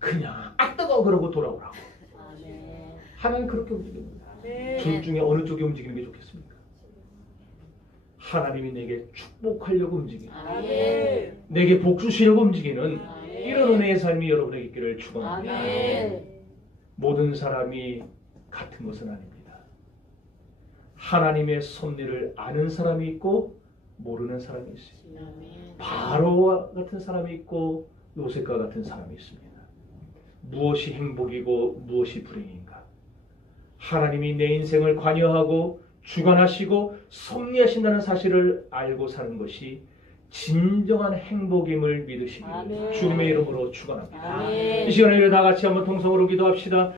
그냥 아 뜨거워 그러고 돌아오라고. 아멘. 하나님 그렇게 움직입니다. 아멘. 둘 중에 어느 쪽이 움직이는 게 좋겠습니까? 하나님이 내게 축복하려고 움직이는, 아멘. 내게 복 주시려고 움직이는 아멘. 이런 은혜의 삶이 여러분에게 있기를 축원합니다. 아멘. 모든 사람이 같은 것은 아닙니다. 하나님의 섭리를 아는 사람이 있고 모르는 사람이 있습니다. 아멘. 바로와 같은 사람이 있고 요셉과 같은 사람이 있습니다. 무엇이 행복이고 무엇이 불행인가? 하나님이 내 인생을 관여하고 주관하시고 섭리하신다는 사실을 알고 사는 것이 진정한 행복임을 믿으시기를 아멘. 주님의 이름으로 축원합니다. 아멘. 이 시간에 다 같이 한번 통성으로 기도합시다.